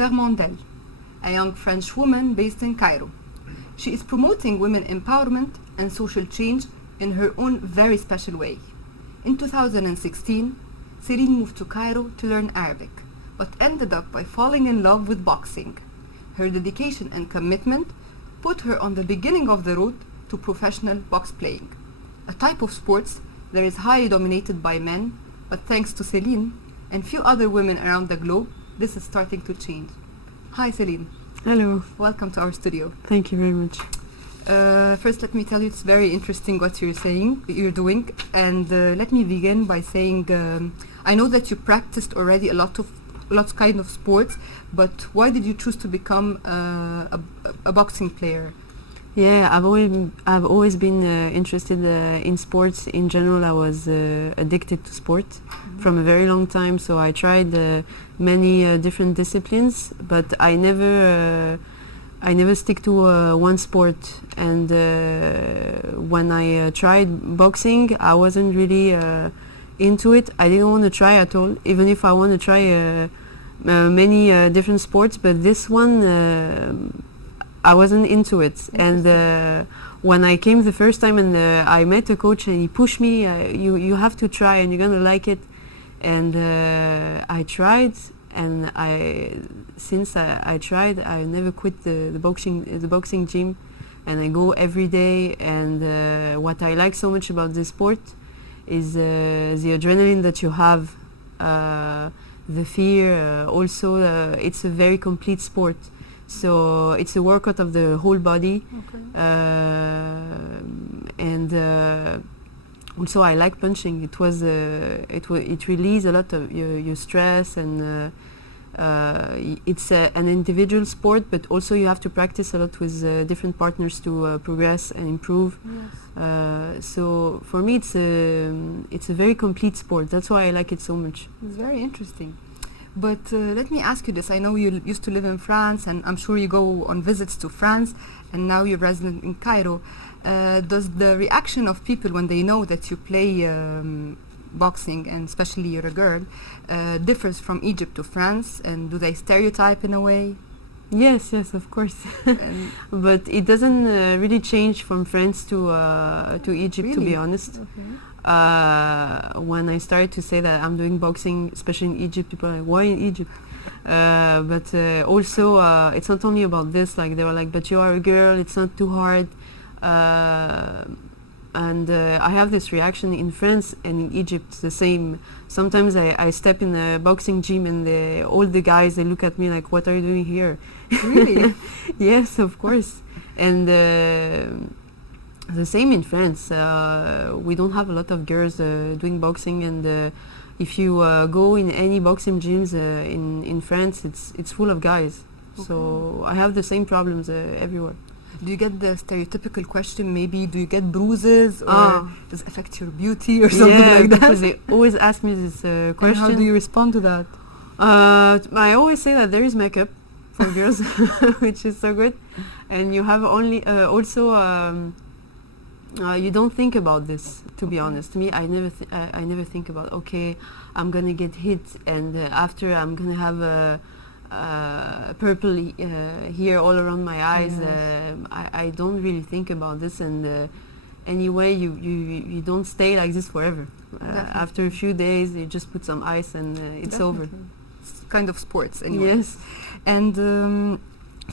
Vermondel, a young French woman based in Cairo. She is promoting women empowerment and social change in her own very special way. In 2016, Celine moved to Cairo to learn Arabic, but ended up by falling in love with boxing. Her dedication and commitment put her on the beginning of the road to professional box playing, a type of sports that is highly dominated by men, but thanks to Celine and few other women around the globe, this is starting to change. Hi Celine. Hello. Welcome to our studio. Thank you very much. First, let me tell you it's very interesting what you're doing, and let me begin by saying I know that you practiced already a lot kind of sports, but why did you choose to become a boxing player? Yeah, I've always been interested in sports in general. I was addicted to sport from a very long time, so I tried many different disciplines, but I never stick to one sport. And when I tried boxing, I wasn't really into it. I didn't want to try at all, even if I want to try many different sports, but this one I wasn't into it. And when I came the first time and I met a coach and he pushed me, you have to try and you're gonna like it. And I tried, and since I tried, I never quit the boxing gym, and I go every day. And what I like so much about this sport is the adrenaline that you have, the fear. Also, it's a very complete sport. So it's a workout of the whole body. Okay. And also I like punching. It releases a lot of your stress, and it's an individual sport, but also you have to practice a lot with different partners to progress and improve. Yes. So for me it's a very complete sport. That's why I like it so much. It's very interesting. But let me ask you this. I know you used to live in France, and I'm sure you go on visits to France, and now you're resident in Cairo. Does the reaction of people when they know that you play boxing, and especially you're a girl, differs from Egypt to France, and do they stereotype in a way? Yes, of course. But it doesn't really change from France to Egypt, really? To be honest. Okay. When I started to say that I'm doing boxing, especially in Egypt, people are like, why in Egypt? But also, it's not only about this. Like, they were like, but you are a girl, it's not too hard. And I have this reaction in France and in Egypt, the same. Sometimes I step in a boxing gym, and all the guys, they look at me like, what are you doing here? Really? Yes, of course. And the same in France. We don't have a lot of girls doing boxing, and if you go in any boxing gyms in France, it's full of guys. Okay. So I have the same problems everywhere. Do you get the stereotypical question, maybe, do you get bruises, or does it affect your beauty or something like that? Because they always ask me this question. And how do you respond to that? I always say that there is makeup for girls, which is so good. And you have only, you don't think about this, to be honest. Me, I never think about, okay, I'm gonna get hit, and after I'm gonna have purple here all around my eyes. Yes. I don't really think about this, and anyway, you don't stay like this forever. After a few days, you just put some ice, and it's Definitely. over. It's kind of sports anyway. Yes. And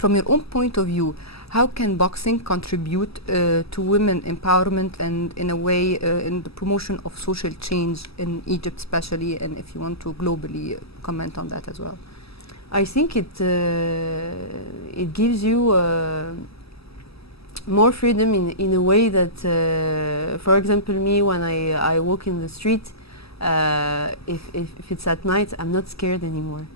from your own point of view, how can boxing contribute to women empowerment, and in a way in the promotion of social change in Egypt especially, and if you want to globally comment on that as well? I think it gives you more freedom in a way that, for example, me, when I walk in the street, if it's at night, I'm not scared anymore.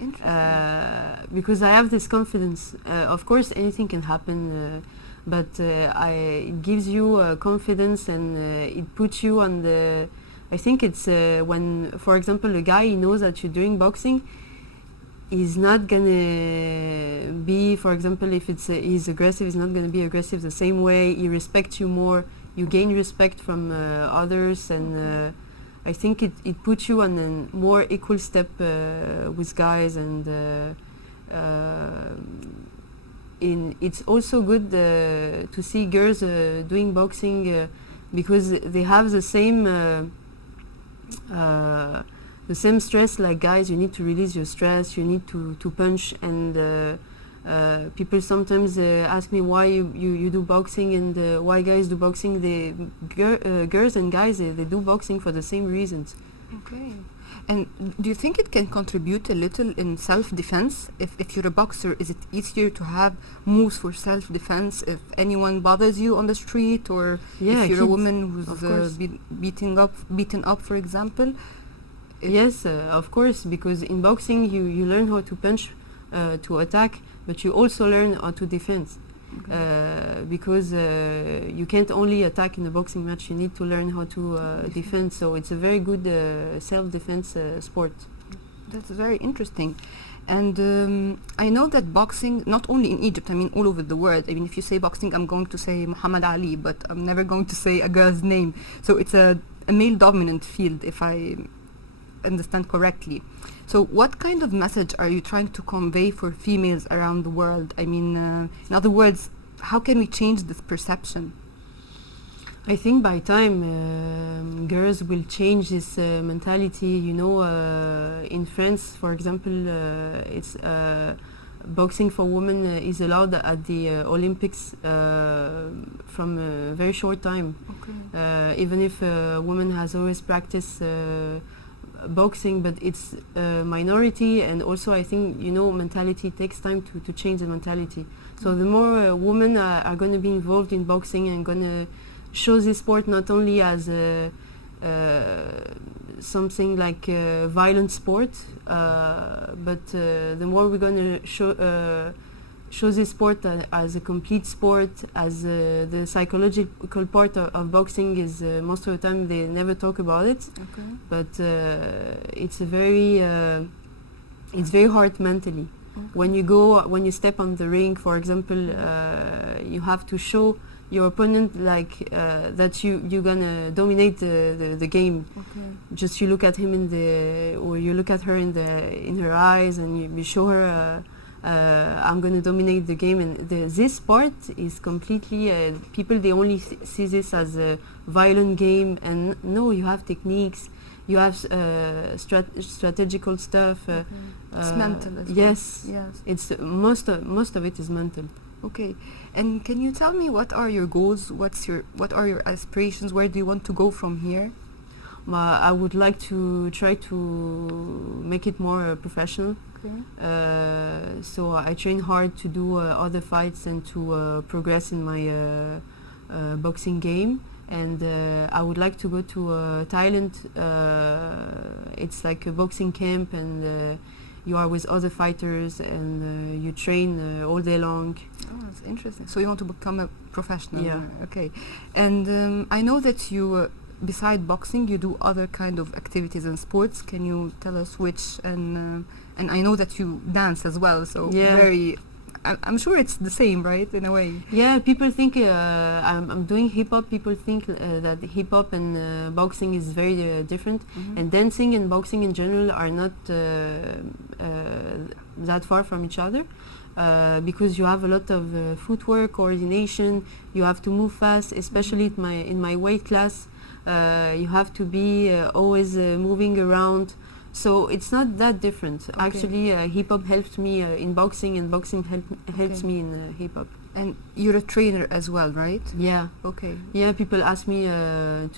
Interesting. Because I have this confidence. Of course, anything can happen, but it gives you confidence, and it puts you on the. I think it's when, for example, a guy, he knows that you're doing boxing. He's not gonna be, for example, if he's aggressive, he's not gonna be aggressive the same way. He respects you more. You gain respect from others, and I think it puts you on a more equal step with guys, and it's also good to see girls doing boxing because they have the same stress like guys. You need to release your stress, you need to punch, and people sometimes ask me why you do boxing and why guys do boxing. Girls and guys, they do boxing for the same reasons. Okay. And do you think it can contribute a little in self-defense? If you're a boxer, is it easier to have moves for self-defense if anyone bothers you on the street, or if you're a woman who's beaten up, for example? Yes, of course, because in boxing you learn how to punch, to attack, but you also learn how to defend. Because you can't only attack in a boxing match, you need to learn how to defend. So it's a very good self-defense sport. That's very interesting. And I know that boxing, not only in Egypt, I mean all over the world. I mean, if you say boxing, I'm going to say Muhammad Ali, but I'm never going to say a girl's name. So it's a male-dominant field, if I understand correctly. So what kind of message are you trying to convey for females around the world? I mean, in other words, how can we change this perception? I think by time girls will change this mentality. You know, in France, for example, it's boxing for women is allowed at the Olympics from a very short time. Okay. Even if a woman has always practiced boxing, but it's a minority, and also I think, you know, mentality takes time to change the mentality. So the more women are going to be involved in boxing and going to show this sport not only as something like a violent sport, but the more we're going to show this sport as a complete sport, as the psychological part of boxing is most of the time they never talk about it. Okay. But it's very hard mentally. Okay. When you step on the ring, for example, you have to show your opponent like that you're gonna dominate the game. Okay. Just you look at him or you look at her in her eyes, and you show her I'm going to dominate the game. And this part is completely people, they only see this as a violent game, and no, you have techniques, you have strategical stuff. It's mental as well. Yes, Yes. it's most of it is mental. Okay. And can you tell me what are your goals? What are your aspirations? Where do you want to go from here? I would like to try to make it more professional. Okay. So I train hard to do other fights and to progress in my boxing game. And I would like to go to Thailand. It's like a boxing camp, and you are with other fighters, and you train all day long. Oh, that's interesting. So you want to become a professional? Yeah. Okay. And I know that you, beside boxing, you do other kind of activities and sports. Can you tell us which? And I know that you dance as well. So Yeah. I'm sure it's the same, right? In a way. Yeah, people think I'm doing hip hop. People think that hip hop and boxing is very different, and dancing and boxing in general are not that far from each other, because you have a lot of footwork, coordination. You have to move fast, especially in my weight class. You have to be always moving around. So it's not that different. Okay. Actually, hip hop helped me in boxing, and boxing helps Okay. me in hip hop. And you're a trainer as well, right? Yeah, Okay. yeah. People ask me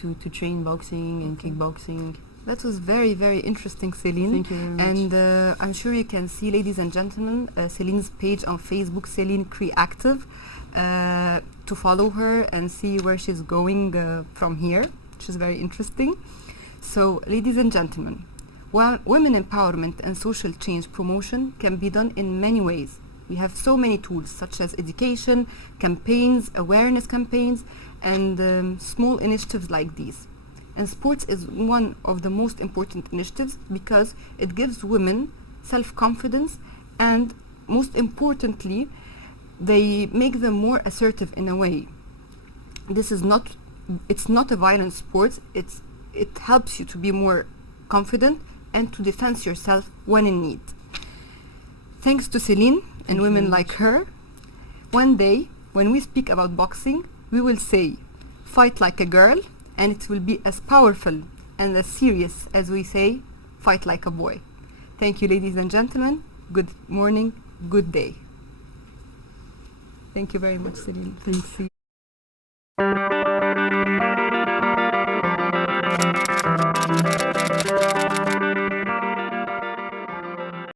to train boxing and Okay. kickboxing. That was very, very interesting, Celine. Thank you very much. And I'm sure you can see, ladies and gentlemen, Celine's page on Facebook, Celine Creative, to follow her and see where she's going from here, which is very interesting. So, ladies and gentlemen, while women empowerment and social change promotion can be done in many ways, we have so many tools such as education, campaigns, awareness campaigns, and small initiatives like these. And sports is one of the most important initiatives because it gives women self-confidence, and most importantly, they make them more assertive in a way. It's not a violent sport. It helps you to be more confident and to defend yourself when in need. Thanks to Celine and you women very like her, one day when we speak about boxing, we will say, fight like a girl, and it will be as powerful and as serious as we say, fight like a boy. Thank you, ladies and gentlemen. Good morning, good day. Thank you very much, Celine. Thanks.